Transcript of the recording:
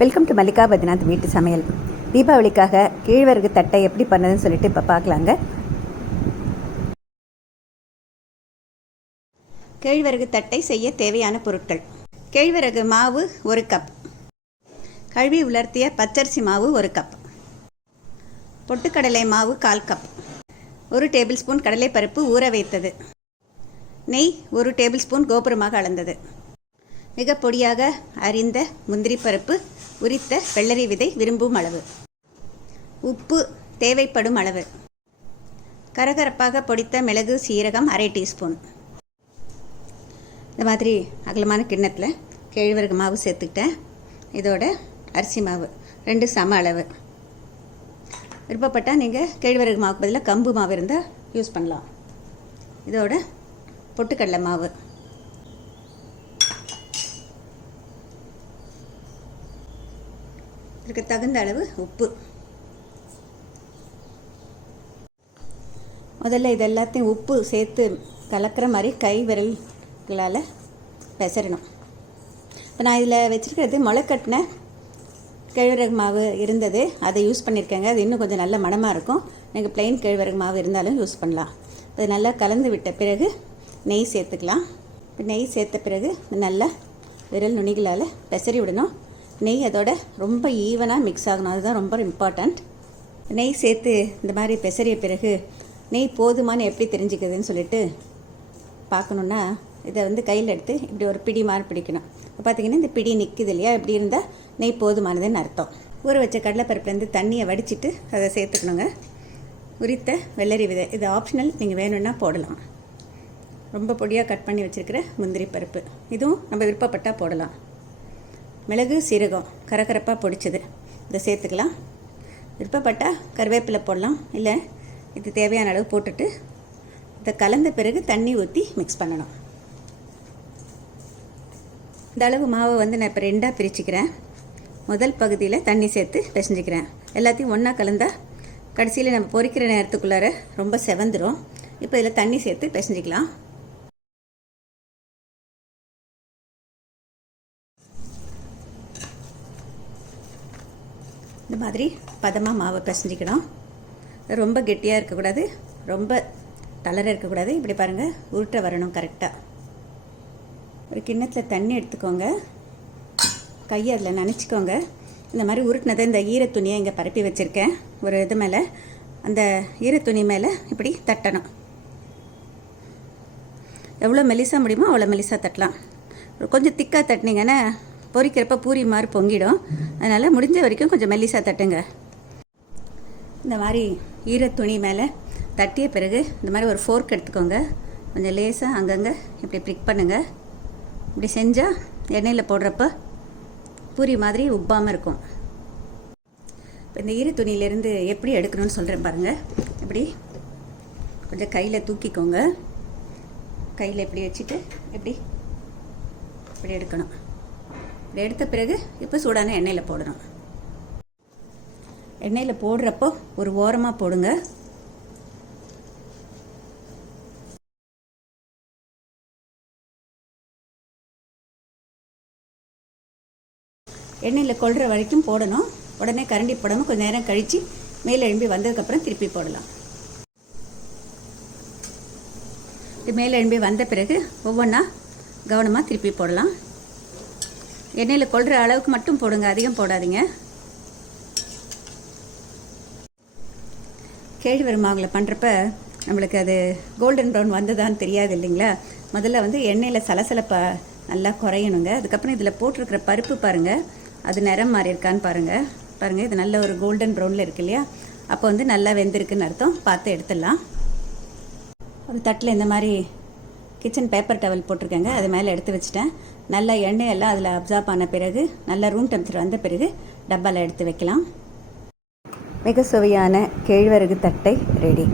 Welcome to Mallika Badrinath வீட்டு சமையல் தீபாவளிக்காக கீழ்வரகு தட்டை எப்படி பண்ணதுன்னு சொல்லிட்டு இப்போ பார்க்கலாங்க கேழ்வரகு தட்டை செய்ய தேவையான பொருட்கள். கேழ்வரகு மாவு ஒரு கப் கழுவி உலர்த்திய பச்சரிசி மாவு ஒரு கப் பொட்டுக்கடலை மாவு கால் கப் ஒரு டேபிள் ஸ்பூன் கடலைப்பருப்பு ஊற வைத்தது. நெய் ஒரு டேபிள் ஸ்பூன் கோபுரமாக அளந்தது. மிக பொடியாக அரிந்த முந்திரி பருப்பு உரித்த வெள்ளரி விதை விரும்பும் அளவு. உப்பு தேவைப்படும் அளவு. கரகரப்பாக பொடித்த மிளகு சீரகம் அரை டீஸ்பூன். இந்த மாதிரி அகலமான கிண்ணத்தில் கேழ்வரகு மாவு சேர்த்துக்கிட்டேன். இதோட அரிசி மாவு ரெண்டு சம அளவு. விருப்பப்பட்டால் நீங்கள் கேழ்வரகு மாவுக்கு பதிலாக கம்பு மாவு இருந்தால் யூஸ் பண்ணலாம். இதோட பொட்டுக்கடலை மாவு. இதுக்கு தகுந்த அளவு உப்பு. முதல்ல இது எல்லாத்தையும் உப்பு சேர்த்து கலக்கிற மாதிரி கை விரல்களால் பெசரணும் இப்போ நான் இதில் வச்சுருக்கிறது முளைக்கட்டின கேழ்வரகு மாவு இருந்தது. அதை யூஸ் பண்ணியிருக்கேங்க அது இன்னும் கொஞ்சம் நல்ல மணமாக இருக்கும். நீங்கள் பிளெயின் கேழ்வரகு மாவு இருந்தாலும் யூஸ் பண்ணலாம். அது நல்லா கலந்து விட்ட பிறகு நெய் சேர்த்துக்கலாம். இப்போ நெய் சேர்த்த பிறகு நல்லா விரல் நுனிகளால் பெசரி விடணும். நெய் அதோட ரொம்ப ஈவனாக மிக்ஸ் ஆகணும். அதுதான் ரொம்ப இம்பார்ட்டண்ட் நெய் சேர்த்து இந்த மாதிரி பெசறிய பிறகு நெய் போதுமானு எப்படி தெரிஞ்சுக்குதுன்னு சொல்லிட்டு பார்க்கணுன்னா இதை வந்து கையில் எடுத்து இப்படி ஒரு பிடி மாதிரி பிடிக்கணும். இப்போ பார்த்தீங்கன்னா இந்த பிடி நிற்குது இல்லையா? இப்படி இருந்தால் நெய் போதுமானதுன்னு அர்த்தம். ஊற வச்ச கடலைப்பருப்புலேருந்து தண்ணியை வடிச்சிட்டு அதை சேர்த்துக்கணுங்க. உரித்த வெள்ளரி விதை. இது ஆப்ஷனல் நீங்கள் வேணும்னா போடலாம். ரொம்ப பொடியாக கட் பண்ணி வச்சுருக்கிற முந்திரி பருப்பு. இதுவும் நம்ம விருப்பப்பட்டால் போடலாம். மிளகு சீரகம் கரகரப்பாக பொடிச்சது. இதை சேர்த்துக்கலாம். விருப்பப்பட்டால் கருவேப்பிலை போடலாம். இல்லை இது தேவையான அளவு போட்டுட்டு இதை கலந்த பிறகு தண்ணி ஊற்றி மிக்ஸ் பண்ணணும். இந்த அளவு மாவை வந்து நான் இப்போ ரெண்டாக பிரிச்சுக்கிறேன். முதல் பகுதியில் தண்ணி சேர்த்து பிசைஞ்சிக்கிறேன். எல்லாத்தையும் ஒன்றா கலந்தால் கடைசியில் நம்ம பொறிக்கிற நேரத்துக்குள்ளார ரொம்ப செவந்துடும் இப்போ இதில் தண்ணி சேர்த்து பிசைஞ்சிக்கலாம். இந்த மாதிரி பதமாக மாவை பிசைஞ்சிக்கணும். ரொம்ப கெட்டியாக இருக்கக்கூடாது. ரொம்ப தளர இருக்கக்கூடாது. இப்படி பாருங்கள் உருட்டை வரணும் கரெக்டாக ஒரு கிண்ணத்தில் தண்ணி எடுத்துக்கோங்க. கையை அதில் நினச்சிக்கோங்க. இந்த மாதிரி உருட்டினதை இந்த ஈரத்துணியை இங்கே பரப்பி வச்சுருக்கேன். ஒரு இது மேலே அந்த ஈரத்துணி மேலே இப்படி தட்டணும். எவ்வளோ மெலிசாக முடியுமோ அவ்வளோ மெலிசாக தட்டலாம். கொஞ்சம் திக்காக தட்டினீங்கன்னா பொரிக்கிறப்ப பூரி மாதிரி பொங்கிடும். அதனால் முடிஞ்ச வரைக்கும் கொஞ்சம் மெல்லிசாக தட்டுங்க. இந்த மாதிரி ஈரத்துணி மேலே தட்டிய பிறகு இந்த மாதிரி ஒரு ஃபோர்க் எடுத்துக்கோங்க. கொஞ்சம் லேசாக அங்கங்கே இப்படி ப்ரிக் பண்ணுங்கள் இப்படி செஞ்சால் எண்ணெயில் போடுறப்ப பூரி மாதிரி உப்பாமல் இருக்கும். இப்போ இந்த ஈர துணியிலேருந்து எப்படி எடுக்கணும்னு சொல்கிறேன் பாருங்கள் இப்படி கொஞ்சம் கையில் தூக்கிக்கோங்க. கையில் இப்படி வச்சுட்டு எப்படி இப்படி எடுக்கணும். இதை எடுத்த பிறகு இப்போ சூடான எண்ணெயில் போடணும். எண்ணெயில் போடுறப்போ ஒரு ஓரமாக போடுங்க. எண்ணெயில் கொள்கிற வரைக்கும் போடணும். உடனே கரண்டி போடாமல் கொஞ்சம் நேரம் கழித்து மேலே எழும்பி வந்ததுக்கப்புறம் திருப்பி போடலாம். இது மேலே எழும்பி வந்த பிறகு ஒவ்வொன்றா கவனமாக திருப்பி போடலாம். எண்ணெயில் கொள்கிற அளவுக்கு மட்டும் போடுங்க. அதிகம் போடாதீங்க. கேழ்வரகு மாவில் பண்ணுறப்ப நம்மளுக்கு அது கோல்டன் ப்ரௌன் வந்ததான்னு தெரியாது இல்லைங்களா? முதல்ல வந்து எண்ணெயில் சலசலப்பை நல்லா குறையணுங்க. அதுக்கப்புறம் இதில் போட்டிருக்கிற பருப்பு பாருங்கள் அது நிறம் மாறி இருக்கான்னு பாருங்கள் பாருங்கள் இது நல்ல ஒரு கோல்டன் ப்ரௌனில் இருக்கு இல்லையா? அப்போ வந்து நல்லா வெந்திருக்குன்னு அர்த்தம். பார்த்து எடுத்துடலாம். ஒரு தட்டில் இந்த மாதிரி கிச்சன் பேப்பர் டவல் போட்டிருக்கேங்க. அது மேலே எடுத்து வச்சுட்டேன். நல்லா எண்ணெய் எல்லாம் அதில் அப்சார்ப் ஆன பிறகு நல்லா ரூம் டெம்பரேச்சர் வந்த பிறகு டப்பாவில் எடுத்து வைக்கலாம். மிக சுவையான கேழ்வரகு தட்டை ரெடி